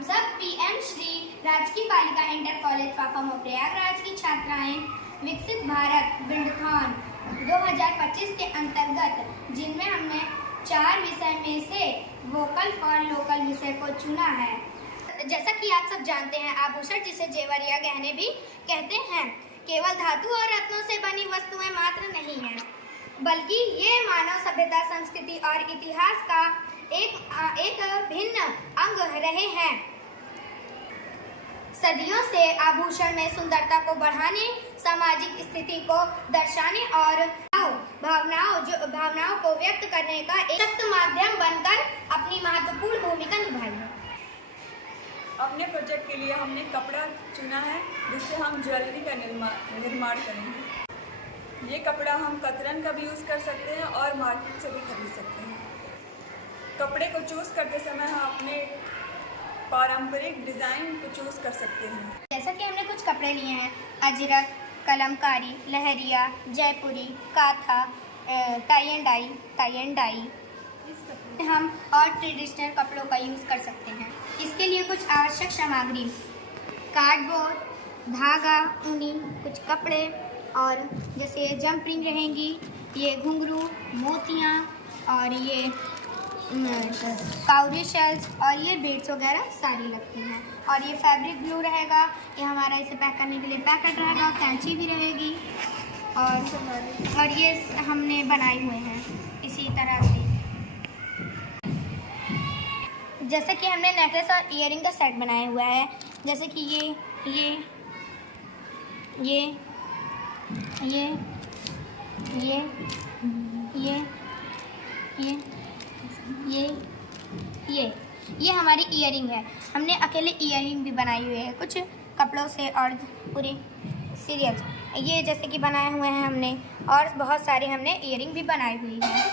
हम सब पीएम श्री राजकीय बालिका इंटर कॉलेज फाफामऊ प्रयागराज की छात्राएं विकसित भारत विंडथॉन 2025 के अंतर्गत जिनमें हमने 4 विषय में से वोकल फॉर लोकल विषय को चुना है। जैसा कि आप सब जानते हैं, आभूषण जिसे जेवर या गहने भी कहते हैं केवल धातु और रत्नों से बनी वस्तुएं मात्र नहीं है, बल्कि ये मानव सभ्यता, संस्कृति और इतिहास का एक भिन्न अंग रहे हैं। सदियों से आभूषण में सुंदरता को बढ़ाने, सामाजिक स्थिति को दर्शाने और भावनाओं को व्यक्त करने का एक सशक्त माध्यम बनकर अपनी महत्वपूर्ण भूमिका निभाई है। अपने प्रोजेक्ट के लिए हमने कपड़ा चुना है जिससे हम ज्वेलरी का निर्माण करेंगे। ये कपड़ा हम कतरन का भी यूज़ कर सकते हैं और मार्केट से भी खरीद सकते हैं। कपड़े को चूज़ करते समय हम अपने पारंपरिक डिज़ाइन को चूज़ कर सकते हैं। जैसा कि हमने कुछ कपड़े लिए हैं, अजरक, कलमकारी, लहरिया, जयपुरी, काथा, टाई एंड डाई हम और ट्रेडिशनल कपड़ों का यूज़ कर सकते हैं। इसके लिए कुछ आवश्यक सामग्री: कार्डबोर्ड, धागा, ऊनी, कुछ कपड़े और जैसे ये जंप रिंग रहेंगी, ये घुंघरू, मोतियाँ और ये काउरी शेल्स और ये बीड्स वगैरह सारी लगती हैं। और ये फैब्रिक ग्लू रहेगा, ये हमारा इसे पैक करने के लिए पैकेट रहेगा, कैंची भी रहेगी और ये हमने बनाए हुए हैं इसी तरह से। जैसे कि हमने नेकलेस और ईयरिंग का सेट बनाया हुआ है, जैसे कि ये हमारी ईयरिंग है। हमने अकेले ईयरिंग भी बनाई हुई है कुछ कपड़ों से और पूरी सीरियल्स ये जैसे कि बनाए हुए हैं हमने, और बहुत सारे हमने ईयरिंग भी बनाई हुई है।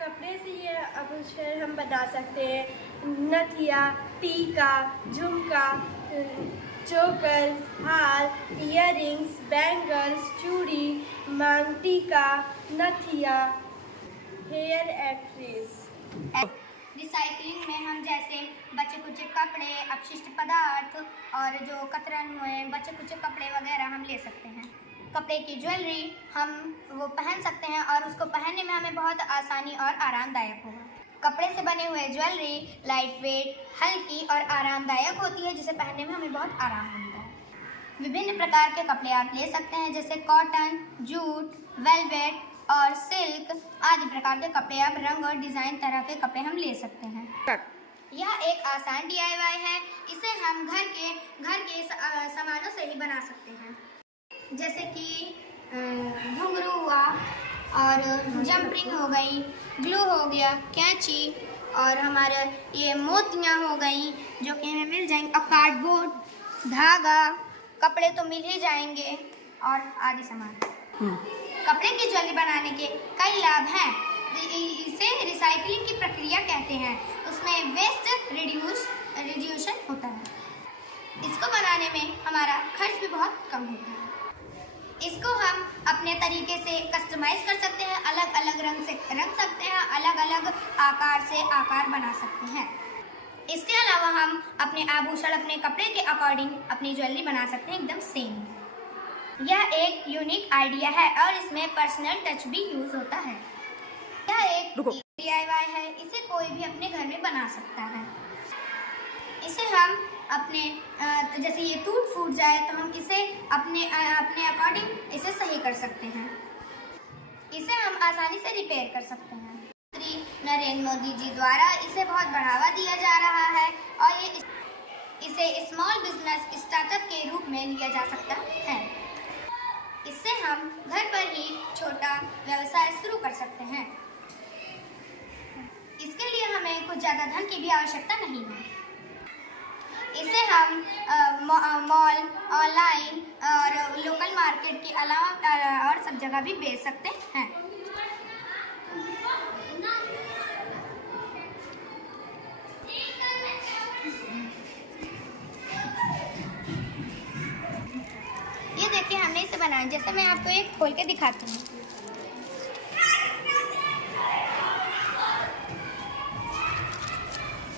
कपड़े से ये आभूषण हम बना सकते हैं: नथिया, टीका, झुमका, चोकर, हार, ईयरिंग्स, बैंगल्स, चूड़ी, मांग टीका, नथिया, हेयर एक्ट्रेस। रिसाइकलिंग में हम जैसे बचे कुचे कपड़े, अपशिष्ट पदार्थ और जो कतरन हुए बचे कुचे कपड़े वगैरह हम ले सकते हैं। कपड़े की ज्वेलरी हम वो पहन सकते हैं और उसको पहनने में हमें बहुत आसानी और आरामदायक होगा। कपड़े से बने हुए ज्वेलरी लाइट वेट, हल्की और आरामदायक होती है, जिसे पहनने में हमें बहुत आराम मिलता है। विभिन्न प्रकार के कपड़े आप ले सकते हैं, जैसे कॉटन, जूट, वेलवेट और सिल्क आदि प्रकार के कपड़े। आप रंग और डिज़ाइन तरह के कपड़े हम ले सकते हैं। यह एक आसान DIY है। इसे हम घर के सामानों से ही बना सकते हैं, जैसे कि घुंघरू हुआ और जंप रिंग हो गई, ग्लू हो गया, कैंची और हमारे ये मोतियाँ हो गई जो कि हमें मिल जाएंगे, और कार्डबोर्ड, धागा, कपड़े तो मिल ही जाएंगे और आदि सामान। कपड़े की ज्वेलरी बनाने के कई लाभ हैं। इसे रिसाइकलिंग की प्रक्रिया कहते हैं। उसमें वेस्ट रिड्यूशन होता है। इसको बनाने में हमारा खर्च भी बहुत कम होता है। इसको हम अपने तरीके से कस्टमाइज कर सकते हैं, अलग अलग रंग से रंग सकते हैं, अलग अलग आकार से आकार बना सकते हैं। इसके अलावा हम अपने आभूषण अपने कपड़े के अकॉर्डिंग अपनी ज्वेलरी बना सकते हैं, एकदम सेम। यह एक यूनिक आइडिया है और इसमें पर्सनल टच भी यूज होता है। यह एक DIY है, इसे कोई भी अपने घर में बना सकता है। इसे हम अपने जैसे ये टूट फूट जाए तो हम इसे अपने अकॉर्डिंग इसे सही कर सकते हैं। इसे हम आसानी से रिपेयर कर सकते हैं। प्रधानमंत्री नरेंद्र मोदी जी द्वारा इसे बहुत बढ़ावा दिया जा रहा है और इसे स्मॉल बिजनेस स्टार्टअप के रूप में लिया जा सकता है। इससे हम घर पर ही छोटा व्यवसाय शुरू कर सकते हैं। इसके लिए हमें कुछ ज़्यादा धन की भी आवश्यकता नहीं है। इसे हम मॉल, ऑनलाइन और लोकल मार्केट के अलावा और सब जगह भी बेच सकते हैं। ये देखिए हमने इसे बनाया, जैसे मैं आपको एक खोल के दिखाती हूँ।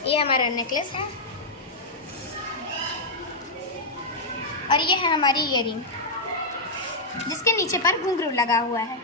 ये हमारा नेकलेस है और ये है हमारी ईयरिंग जिसके नीचे पर घुंघरू लगा हुआ है।